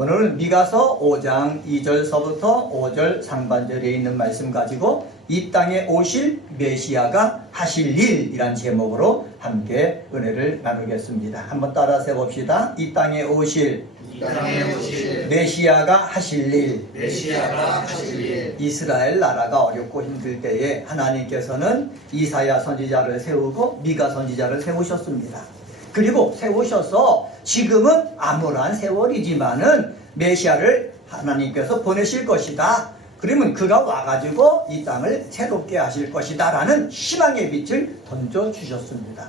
오늘은 미가서 5장 2절서부터 5절 상반절에 있는 말씀 가지고 이 땅에 오실 메시아가 하실 일이란 제목으로 함께 은혜를 나누겠습니다. 한번 따라서 해봅시다. 이 땅에 오실 메시아가 하실 일. 이스라엘 나라가 어렵고 힘들 때에 하나님께서는 이사야 선지자를 세우고 미가 선지자를 세우셨습니다. 그리고 세우셔서 지금은 암울한 세월이지만은 메시아를 하나님께서 보내실 것이다. 그러면 그가 와가지고 이 땅을 새롭게 하실 것이다 라는 희망의 빛을 던져주셨습니다.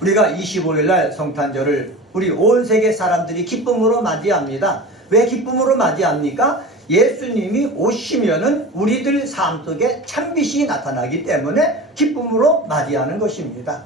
우리가 25일날 성탄절을 우리 온 세계 사람들이 기쁨으로 맞이합니다. 왜 기쁨으로 맞이합니까? 예수님이 오시면은 우리들 삶 속에 참빛이 나타나기 때문에 기쁨으로 맞이하는 것입니다.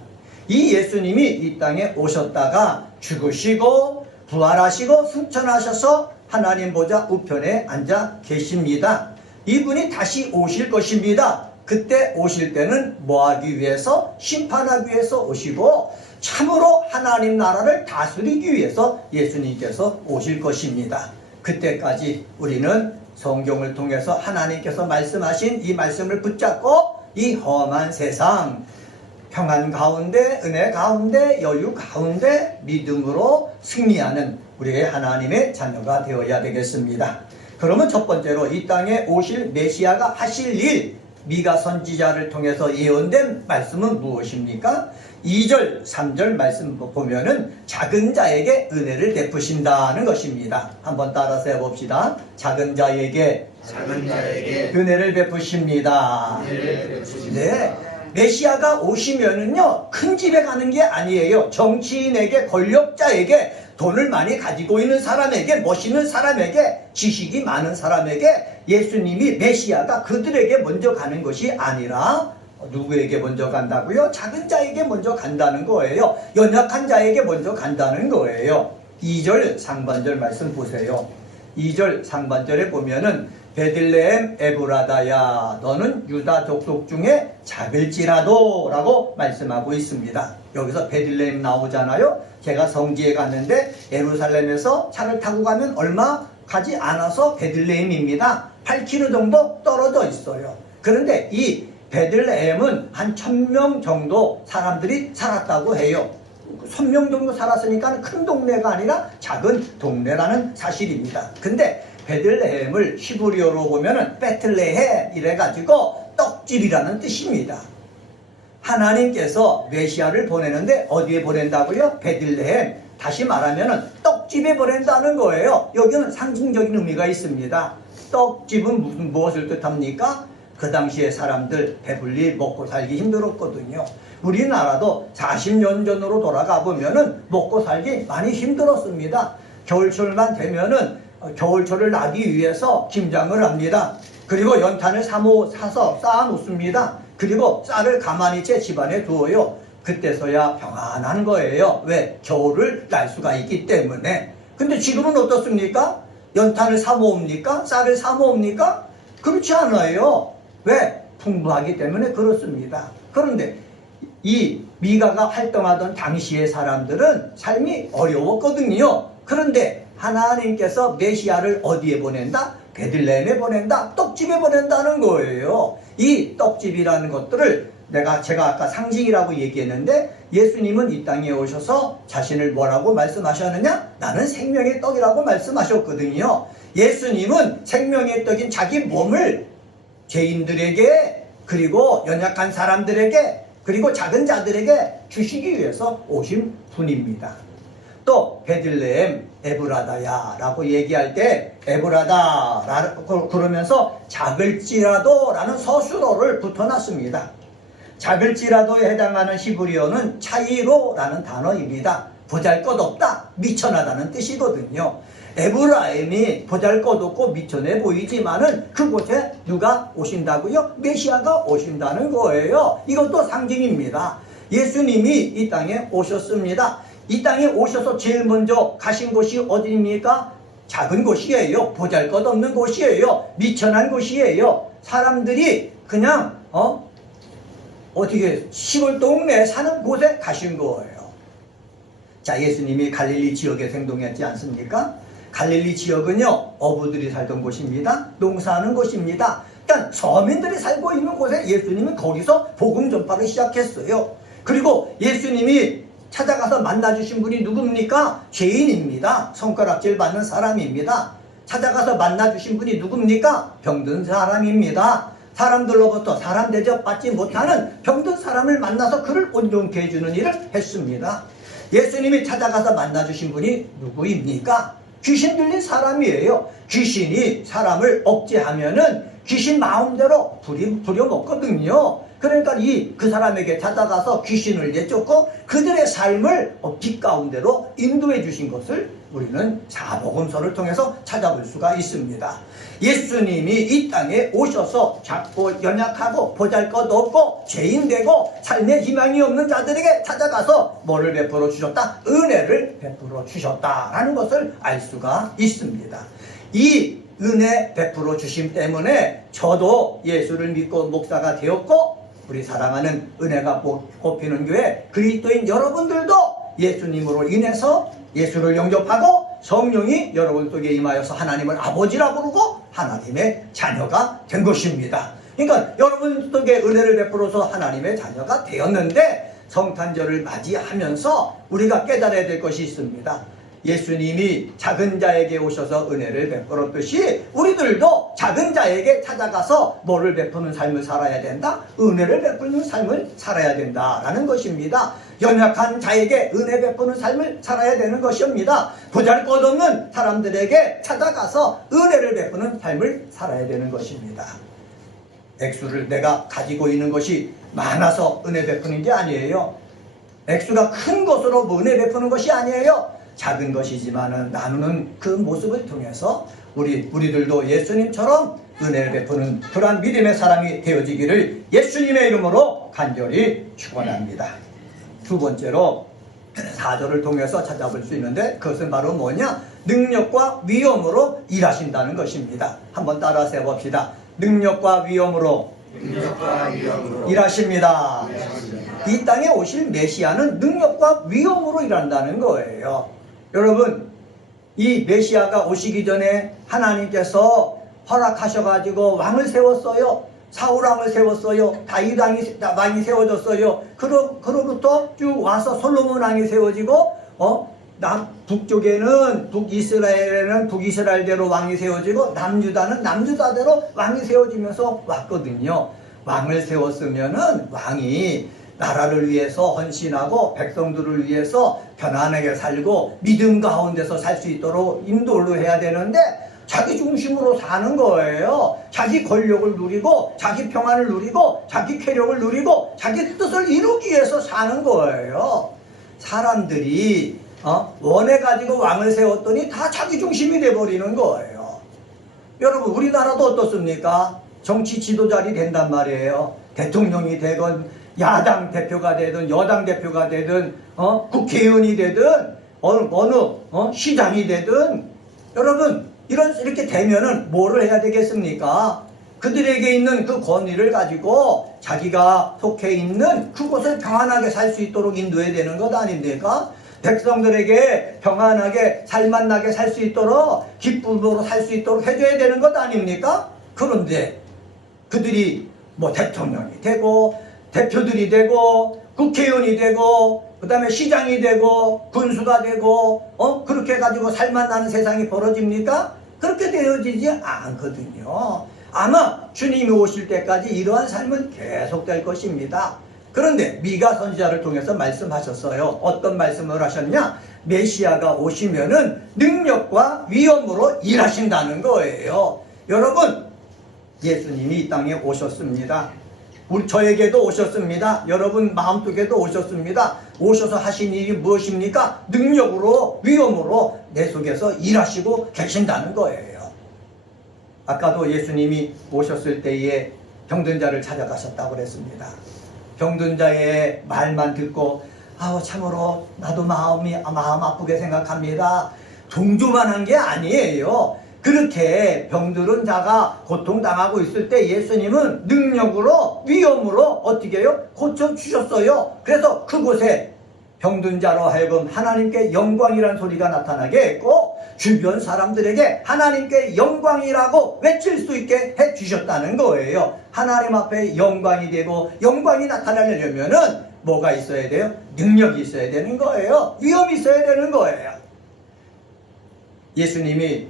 이 예수님이 이 땅에 오셨다가 죽으시고 부활하시고 승천하셔서 하나님 보좌 우편에 앉아 계십니다. 이분이 다시 오실 것입니다. 그때 오실 때는 뭐 하기 위해서? 심판하기 위해서 오시고 참으로 하나님 나라를 다스리기 위해서 예수님께서 오실 것입니다. 그때까지 우리는 성경을 통해서 하나님께서 말씀하신 이 말씀을 붙잡고 이 험한 세상 평안 가운데, 은혜 가운데, 여유 가운데 믿음으로 승리하는 우리의 하나님의 자녀가 되어야 되겠습니다. 그러면 첫 번째로 이 땅에 오실 메시아가 하실 일, 미가 선지자를 통해서 예언된 말씀은 무엇입니까? 2절, 3절 말씀 보면은 작은 자에게 은혜를 베푸신다는 것입니다. 한번 따라서 해봅시다. 작은 자에게 은혜를 베푸십니다. 네. 메시아가 오시면은요, 큰 집에 가는 게 아니에요. 정치인에게, 권력자에게, 돈을 많이 가지고 있는 사람에게, 멋있는 사람에게, 지식이 많은 사람에게 예수님이 메시아가 그들에게 먼저 가는 것이 아니라 누구에게 먼저 간다고요? 작은 자에게 먼저 간다는 거예요. 연약한 자에게 먼저 간다는 거예요. 2절 상반절 말씀 보세요. 2절 상반절에 보면은 베들레헴 에브라다야 너는 유다 족속 중에 작을지라도 라고 말씀하고 있습니다. 여기서 베들레헴 나오잖아요. 제가 성지에 갔는데 예루살렘에서 차를 타고 가면 얼마 가지 않아서 베들레헴입니다. 8km 정도 떨어져 있어요. 그런데 이 베들레헴은 한 1000명 정도 사람들이 살았다고 해요. 1000명 정도 살았으니까 큰 동네가 아니라 작은 동네라는 사실입니다. 근데 베들레헴을 히브리어로 보면은 베틀레헴 이래가지고 떡집이라는 뜻입니다. 하나님께서 메시아를 보내는데 어디에 보낸다고요? 베들레헴. 다시 말하면은 떡집에 보낸다는 거예요. 여기는 상징적인 의미가 있습니다. 떡집은 무엇을 뜻합니까? 그 당시에 사람들 배불리 먹고 살기 힘들었거든요. 우리나라도 40년 전으로 돌아가 보면은 먹고 살기 많이 힘들었습니다. 겨울철만 되면은 겨울철을 나기 위해서 김장을 합니다. 그리고 연탄을 사서 쌓아 놓습니다. 그리고 쌀을 가만히 제 집안에 두어요. 그때서야 평안한 거예요. 왜? 겨울을 날 수가 있기 때문에. 근데 지금은 어떻습니까? 연탄을 사 모읍니까? 쌀을 사 모읍니까? 그렇지 않아요. 왜? 풍부하기 때문에 그렇습니다. 그런데 이 미가가 활동하던 당시의 사람들은 삶이 어려웠거든요. 그런데 하나님께서 메시아를 어디에 보낸다? 베들레헴에 보낸다? 떡집에 보낸다는 거예요. 이 떡집이라는 것들을 제가 아까 상징이라고 얘기했는데 예수님은 이 땅에 오셔서 자신을 뭐라고 말씀하셨느냐? 나는 생명의 떡이라고 말씀하셨거든요. 예수님은 생명의 떡인 자기 몸을 죄인들에게 그리고 연약한 사람들에게 그리고 작은 자들에게 주시기 위해서 오신 분입니다. 또 베들레헴 에브라다야 라고 얘기할 때 에브라다 그러면서 작을지라도 라는 서술어를 붙여놨습니다. 작을지라도에 해당하는 히브리어는 차이로 라는 단어입니다. 보잘것없다, 미천하다는 뜻이거든요. 에브라임이 보잘것없고 미천해 보이지만은 그곳에 누가 오신다고요? 메시아가 오신다는 거예요. 이것도 상징입니다. 예수님이 이 땅에 오셨습니다. 이 땅에 오셔서 제일 먼저 가신 곳이 어디입니까? 작은 곳이에요. 보잘것없는 곳이에요. 미천한 곳이에요. 사람들이 그냥 어떻게 시골 동네에 사는 곳에 가신 거예요. 자, 예수님이 갈릴리 지역에 생동했지 않습니까? 갈릴리 지역은요, 어부들이 살던 곳입니다. 농사하는 곳입니다. 그러니까 서민들이 살고 있는 곳에 예수님은 거기서 복음 전파를 시작했어요. 그리고 예수님이 찾아가서 만나주신 분이 누굽니까? 죄인입니다. 손가락질 받는 사람입니다. 찾아가서 만나주신 분이 누굽니까? 병든 사람입니다. 사람들로부터 사람 대접받지 못하는 병든 사람을 만나서 그를 온전케 해주는 일을 했습니다. 예수님이 찾아가서 만나주신 분이 누구입니까? 귀신 들린 사람이에요. 귀신이 사람을 억제하면은 귀신 마음대로 부려먹거든요. 그러니까 그 사람에게 찾아가서 귀신을 내쫓고 그들의 삶을 빛 가운데로 인도해 주신 것을 우리는 사복음서를 통해서 찾아볼 수가 있습니다. 예수님이 이 땅에 오셔서 작고 연약하고 보잘것없고 죄인되고 삶에 희망이 없는 자들에게 찾아가서 뭐를 베풀어 주셨다? 은혜를 베풀어 주셨다라는 것을 알 수가 있습니다. 이 은혜 베풀어 주심 때문에 저도 예수를 믿고 목사가 되었고, 우리 사랑하는 은혜가 꽃피는 교회 그리스도인 여러분들도 예수님으로 인해서 예수를 영접하고 성령이 여러분 속에 임하여서 하나님을 아버지라 부르고 하나님의 자녀가 된 것입니다. 그러니까 여러분 속에 은혜를 베풀어서 하나님의 자녀가 되었는데, 성탄절을 맞이하면서 우리가 깨달아야 될 것이 있습니다. 예수님이 작은 자에게 오셔서 은혜를 베풀었듯이 우리들도 작은 자에게 찾아가서 뭐를 베푸는 삶을 살아야 된다? 은혜를 베푸는 삶을 살아야 된다라는 것입니다. 연약한 자에게 은혜 베푸는 삶을 살아야 되는 것입니다. 보잘것없는 사람들에게 찾아가서 은혜를 베푸는 삶을 살아야 되는 것입니다. 액수를 내가 가지고 있는 것이 많아서 은혜 베푸는 게 아니에요. 액수가 큰 것으로 은혜 베푸는 것이 아니에요. 작은 것이지만은 나누는 그 모습을 통해서 우리들도 예수님처럼 은혜를 베푸는 그러한 믿음의 사람이 되어지기를 예수님의 이름으로 간절히 축원합니다. 두 번째로 4절을 통해서 찾아볼 수 있는데, 그것은 바로 뭐냐? 능력과 위엄으로 일하신다는 것입니다. 한번 따라서 해봅시다. 능력과 위엄으로 일하십니다. 이 땅에 오실 메시아는 능력과 위엄으로 일한다는 거예요. 여러분, 이 메시아가 오시기 전에 하나님께서 허락하셔가지고 왕을 세웠어요. 사울왕을 세웠어요. 다윗 왕이 세워졌어요. 그로부터 쭉 와서 솔로몬 왕이 세워지고, 북쪽에는 북이스라엘에는 북이스라엘대로 왕이 세워지고, 남유다는 남유다대로 왕이 세워지면서 왔거든요. 왕을 세웠으면은 왕이 나라를 위해서 헌신하고 백성들을 위해서 편안하게 살고 믿음 가운데서 살 수 있도록 인도를 해야 되는데, 자기 중심으로 사는 거예요. 자기 권력을 누리고 자기 평안을 누리고 자기 쾌력을 누리고 자기 뜻을 이루기 위해서 사는 거예요. 사람들이 원해가지고 왕을 세웠더니 다 자기 중심이 돼버리는 거예요. 여러분, 우리나라도 어떻습니까? 정치 지도자리 된단 말이에요. 대통령이 되건 야당 대표가 되든 여당 대표가 되든 국회의원이 되든 어느 시장이 되든, 여러분 이렇게 되면은 뭐를 해야 되겠습니까? 그들에게 있는 그 권위를 가지고 자기가 속해 있는 그곳을 평안하게 살 수 있도록 인도해야 되는 것 아닙니까? 백성들에게 평안하게 살만나게 살 수 있도록 기쁨으로 살 수 있도록 해줘야 되는 것 아닙니까? 그런데 그들이 대통령이 되고 대표들이 되고 국회의원이 되고 그 다음에 시장이 되고 군수가 되고 그렇게 해가지고 살만나는 세상이 벌어집니까? 그렇게 되어지지 않거든요. 아마 주님이 오실 때까지 이러한 삶은 계속될 것입니다. 그런데 미가 선지자를 통해서 말씀하셨어요. 어떤 말씀을 하셨냐? 메시아가 오시면은 능력과 위엄으로 일하신다는 거예요. 여러분, 예수님이 이 땅에 오셨습니다. 저에게도 오셨습니다. 여러분 마음속에도 오셨습니다. 오셔서 하신 일이 무엇입니까? 능력으로 위엄으로 내 속에서 일하시고 계신다는 거예요. 아까도 예수님이 오셨을 때에 병든 자를 찾아가셨다고 그랬습니다. 병든 자의 말만 듣고 참으로 나도 마음 아프게 생각합니다. 동조만 한 게 아니에요. 그렇게 병들은 자가 고통당하고 있을 때 예수님은 능력으로 위엄으로 어떻게 해요? 고쳐주셨어요. 그래서 그곳에 병든 자로 하여금 하나님께 영광이라는 소리가 나타나게 했고 주변 사람들에게 하나님께 영광이라고 외칠 수 있게 해주셨다는 거예요. 하나님 앞에 영광이 되고 영광이 나타나려면은 뭐가 있어야 돼요? 능력이 있어야 되는 거예요. 위험이 있어야 되는 거예요. 예수님이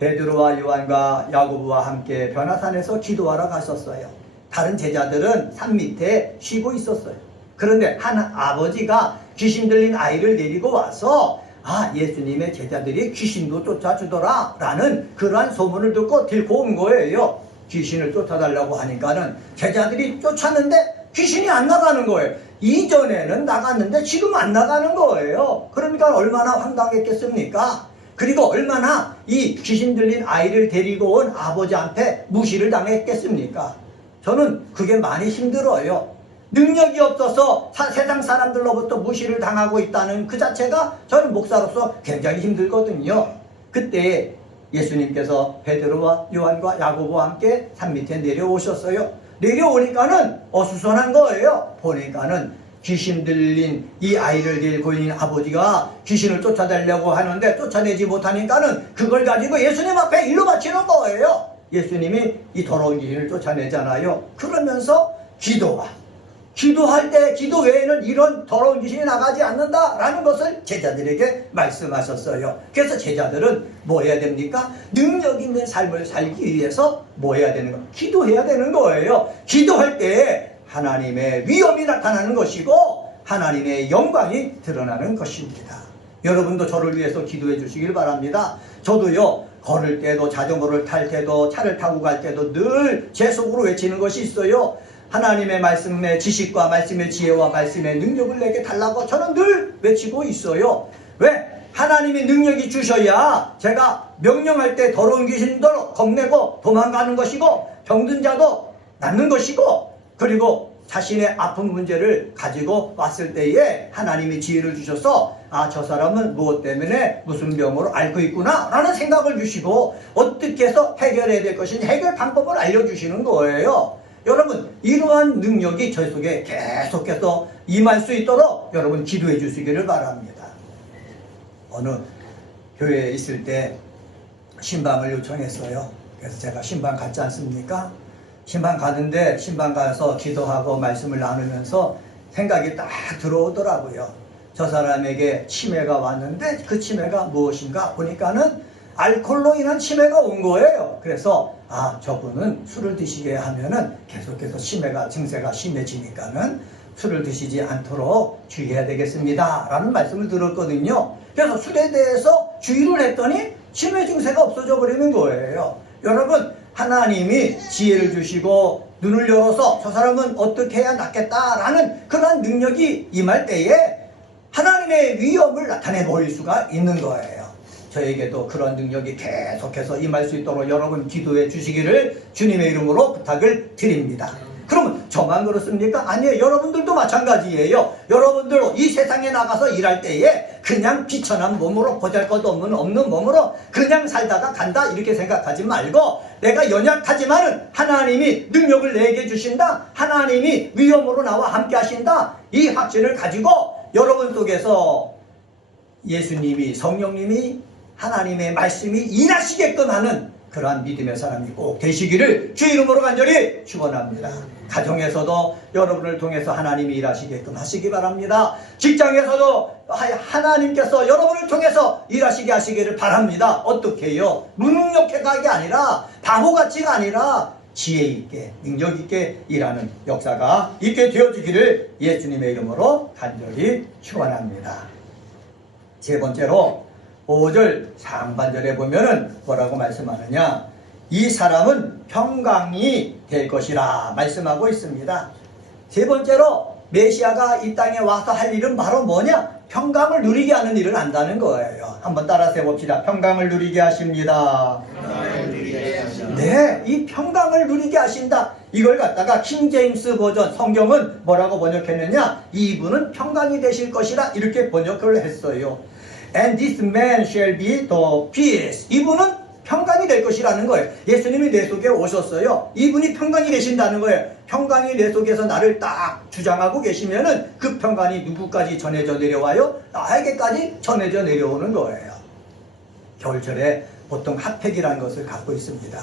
베드로와 요한과 야고보와 함께 변화산에서 기도하러 가셨어요. 다른 제자들은 산 밑에 쉬고 있었어요. 그런데 한 아버지가 귀신 들린 아이를 데리고 와서 예수님의 제자들이 귀신도 쫓아주더라 라는 그러한 소문을 듣고 들고 온 거예요. 귀신을 쫓아달라고 하니까는 제자들이 쫓았는데 귀신이 안 나가는 거예요. 이전에는 나갔는데 지금 안 나가는 거예요. 그러니까 얼마나 황당했겠습니까? 그리고 얼마나 이 귀신 들린 아이를 데리고 온 아버지한테 무시를 당했겠습니까? 저는 그게 많이 힘들어요. 능력이 없어서 세상 사람들로부터 무시를 당하고 있다는 그 자체가 저는 목사로서 굉장히 힘들거든요. 그때 예수님께서 베드로와 요한과 야고보와 함께 산 밑에 내려오셨어요. 내려오니까는 어수선한 거예요. 보니까는 귀신 들린 이 아이를 데리고 있는 아버지가 귀신을 쫓아내려고 하는데 쫓아내지 못하니까는 그걸 가지고 예수님 앞에 일로 바치는 거예요. 예수님이 이 더러운 귀신을 쫓아내잖아요. 그러면서 기도할 때 기도 외에는 이런 더러운 귀신이 나가지 않는다라는 것을 제자들에게 말씀하셨어요. 그래서 제자들은 뭐 해야 됩니까? 능력 있는 삶을 살기 위해서 뭐 해야 되는 거예요? 기도해야 되는 거예요. 기도할 때 하나님의 위엄이 나타나는 것이고 하나님의 영광이 드러나는 것입니다. 여러분도 저를 위해서 기도해 주시길 바랍니다. 저도요, 걸을 때도 자전거를 탈 때도 차를 타고 갈 때도 늘 제 속으로 외치는 것이 있어요. 하나님의 말씀의 지식과 말씀의 지혜와 말씀의 능력을 내게 달라고 저는 늘 외치고 있어요. 왜? 하나님이 능력이 주셔야 제가 명령할 때 더러운 귀신도 겁내고 도망가는 것이고 병든 자도 낫는 것이고 그리고 자신의 아픈 문제를 가지고 왔을 때에 하나님이 지혜를 주셔서 저 사람은 무엇 때문에 무슨 병으로 앓고 있구나 라는 생각을 주시고 어떻게 해서 해결해야 될 것인지 해결 방법을 알려주시는 거예요. 여러분, 이러한 능력이 저희 속에 계속해서 임할 수 있도록 여러분 기도해 주시기를 바랍니다. 어느 교회에 있을 때 신방을 요청했어요. 그래서 제가 신방 갔지 않습니까? 신방 가는데 신방 가서 기도하고 말씀을 나누면서 생각이 딱 들어오더라고요. 저 사람에게 치매가 왔는데 그 치매가 무엇인가 보니까는 알코올로 인한 치매가 온 거예요. 그래서 저분은 술을 드시게 하면은 계속해서 치매가 증세가 심해지니까는 술을 드시지 않도록 주의해야 되겠습니다 라는 말씀을 들었거든요. 그래서 술에 대해서 주의를 했더니 치매 증세가 없어져 버리는 거예요. 여러분, 하나님이 지혜를 주시고 눈을 열어서 저 사람은 어떻게 해야 낫겠다라는 그런 능력이 임할 때에 하나님의 위엄을 나타내 보일 수가 있는 거예요. 저에게도 그런 능력이 계속해서 임할 수 있도록 여러분 기도해 주시기를 주님의 이름으로 부탁을 드립니다. 그러면 저만 그렇습니까? 아니에요. 여러분들도 마찬가지예요. 여러분들 이 세상에 나가서 일할 때에 그냥 비천한 몸으로 보잘것없는 몸으로 그냥 살다가 간다 이렇게 생각하지 말고 내가 연약하지만은 하나님이 능력을 내게 주신다. 하나님이 위엄으로 나와 함께 하신다. 이 확신을 가지고 여러분 속에서 예수님이 성령님이 하나님의 말씀이 일하시게끔 하는 그러한 믿음의 사람이 꼭 되시기를 주 이름으로 간절히 축원합니다. 가정에서도 여러분을 통해서 하나님이 일하시게끔 하시기 바랍니다. 직장에서도 하나님께서 여러분을 통해서 일하시게 하시기를 바랍니다. 어떻게 해요? 무능력해가게 아니라 바보같이가 아니라 지혜 있게 능력 있게 일하는 역사가 있게 되어지기를 예수님의 이름으로 간절히 축원합니다. 세 번째로 5절 상반절에 보면은 뭐라고 말씀하느냐? 이 사람은 평강이 될 것이라 말씀하고 있습니다. 세 번째로 메시아가 이 땅에 와서 할 일은 바로 뭐냐? 평강을 누리게 하는 일을 한다는 거예요. 한번 따라서 해봅시다. 평강을 누리게 하십니다. 네, 이 평강을 누리게 하신다. 이걸 갖다가 킹 제임스 버전 성경은 뭐라고 번역했느냐? 이분은 평강이 되실 것이라 이렇게 번역을 했어요. And this man shall be the peace. 이분은 평강이 될 것이라는 거예요. 예수님이 내 속에 오셨어요. 이분이 평강이 되신다는 거예요. 평강이 내 속에서 나를 딱 주장하고 계시면은 그 평강이 누구까지 전해져 내려와요? 나에게까지 전해져 내려오는 거예요. 겨울철에 보통 핫팩이라는 것을 갖고 있습니다.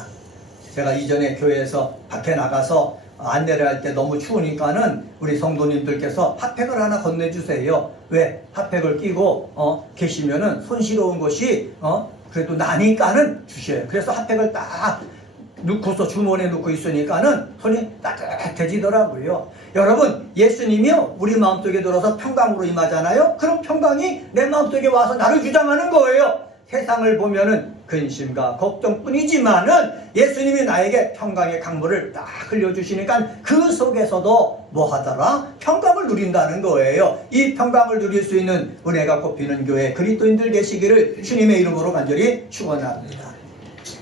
제가 이전에 교회에서 밖에 나가서 안내를 할 때 너무 추우니까는 우리 성도님들께서 핫팩을 하나 건네주세요. 왜? 핫팩을 끼고 계시면은 손시러운 것이 그래도 나니까는 주셔요. 그래서 핫팩을 딱 넣고서 주머니에 넣고 있으니까는 손이 따뜻해지더라고요. 여러분, 예수님이요 우리 마음속에 들어서 평강으로 임하잖아요. 그럼 평강이 내 마음속에 와서 나를 주장하는 거예요. 세상을 보면은 근심과 걱정뿐이지만은 예수님이 나에게 평강의 강물을 딱 흘려주시니까 그 속에서도 뭐 하더라? 평강을 누린다는 거예요. 이 평강을 누릴 수 있는 은혜가 꼽히는 교회 그리스도인들 되시기를 주님의 이름으로 간절히 축원합니다.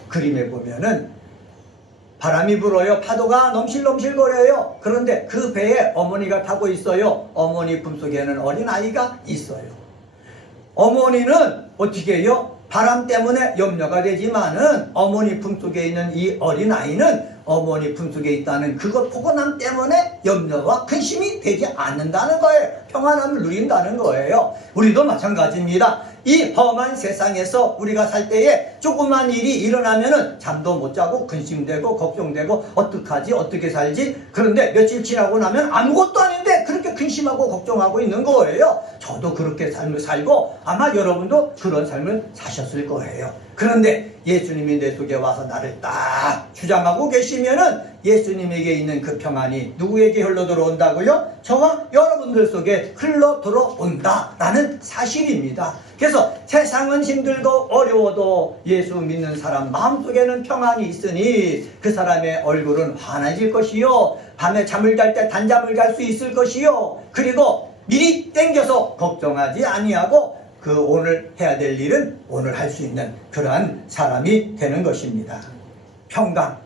그림에 보면은 바람이 불어요. 파도가 넘실넘실거려요. 그런데 그 배에 어머니가 타고 있어요. 어머니 품속에는 어린아이가 있어요. 어머니는 어떻게 해요? 바람 때문에 염려가 되지만은 어머니 품속에 있는 이 어린아이는 어머니 품속에 있다는 그것 포근함 때문에 염려와 근심이 되지 않는다는 거예요. 평안함을 누린다는 거예요. 우리도 마찬가지입니다. 이 험한 세상에서 우리가 살 때에 조그만 일이 일어나면은 잠도 못 자고 근심되고 걱정되고 어떡하지 어떻게 살지. 그런데 며칠 지나고 나면 아무것도 아닌데 그렇게 근심하고 걱정하고 있는 거예요. 저도 그렇게 삶을 살고 아마 여러분도 그런 삶을 사셨을 거예요. 그런데 예수님이 내 속에 와서 나를 딱 주장하고 계시면은 예수님에게 있는 그 평안이 누구에게 흘러 들어온다고요? 저와 여러분들 속에 흘러 들어온다라는 사실입니다. 그래서 세상은 힘들고 어려워도 예수 믿는 사람 마음속에는 평안이 있으니 그 사람의 얼굴은 환해질 것이요, 밤에 잠을 잘 때 단잠을 잘 수 있을 것이요, 그리고 미리 땡겨서 걱정하지 아니하고 그 오늘 해야 될 일은 오늘 할 수 있는 그러한 사람이 되는 것입니다. 평강.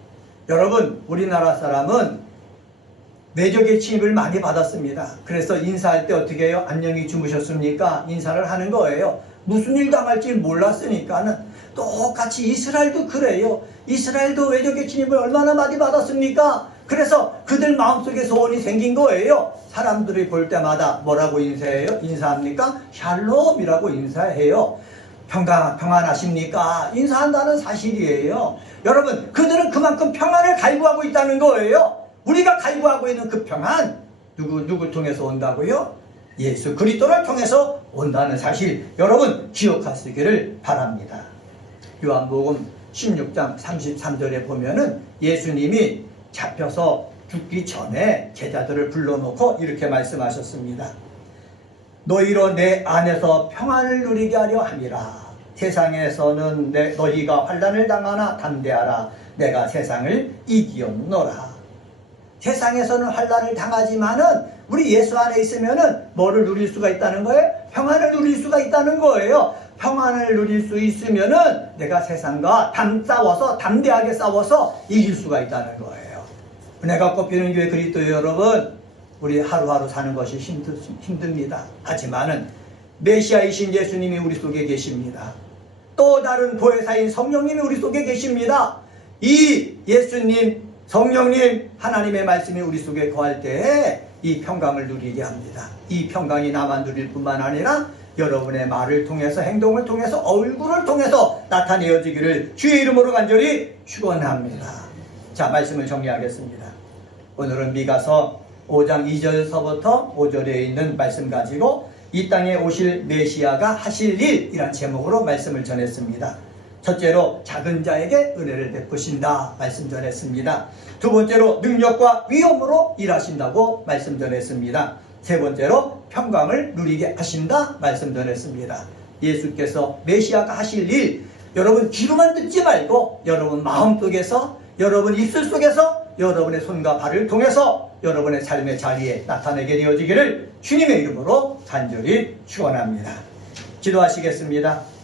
여러분, 우리나라 사람은 매적의 침입을 많이 받았습니다. 그래서 인사할 때 어떻게 해요? 안녕히 주무셨습니까? 인사를 하는 거예요. 무슨 일 당할지 몰랐으니까는. 똑같이 이스라엘도 그래요. 이스라엘도 외적의 침입을 얼마나 많이 받았습니까? 그래서 그들 마음속에 소원이 생긴 거예요. 사람들이 볼 때마다 뭐라고 인사합니까? 샬롬이라고 인사해요. 평안하십니까? 인사한다는 사실이에요. 여러분, 그들은 그만큼 평안을 갈구하고 있다는 거예요. 우리가 갈구하고 있는 그 평안, 누구 통해서 온다고요? 예수 그리스도를 통해서 온다는 사실, 여러분 기억하시기를 바랍니다. 요한복음 16장 33절에 보면은 예수님이 잡혀서 죽기 전에 제자들을 불러놓고 이렇게 말씀하셨습니다. 너희로 내 안에서 평안을 누리게 하려 함이라. 세상에서는 너희가 환난을 당하나 담대하라. 내가 세상을 이기었노라. 세상에서는 환난을 당하지만은 우리 예수 안에 있으면은 뭐를 누릴 수가 있다는 거예요? 평안을 누릴 수가 있다는 거예요. 평안을 누릴 수 있으면은 내가 세상과 담대하게 싸워서 이길 수가 있다는 거예요. 은혜가 꼽히는 교회 그리스도 여러분, 우리 하루하루 사는 것이 힘듭니다. 하지만은 메시아이신 예수님이 우리 속에 계십니다. 또 다른 보혜사인 성령님이 우리 속에 계십니다. 이 예수님, 성령님, 하나님의 말씀이 우리 속에 거할 때에 이 평강을 누리게 합니다. 이 평강이 나만 누릴 뿐만 아니라 여러분의 말을 통해서, 행동을 통해서, 얼굴을 통해서 나타내어지기를 주의 이름으로 간절히 축원합니다. 자, 말씀을 정리하겠습니다. 오늘은 미가서 5장 2절서부터 5절에 있는 말씀 가지고 이 땅에 오실 메시아가 하실 일이란 제목으로 말씀을 전했습니다. 첫째로 작은 자에게 은혜를 베푸신다 말씀 전했습니다. 두 번째로 능력과 위엄으로 일하신다고 말씀 전했습니다. 세 번째로 평강을 누리게 하신다 말씀 전했습니다. 예수께서 메시아가 하실 일, 여러분 귀로만 듣지 말고 여러분 마음속에서, 여러분 입술 속에서, 여러분의 손과 발을 통해서 여러분의 삶의 자리에 나타내게 되어지기를 주님의 이름으로 간절히 축원합니다. 기도하시겠습니다.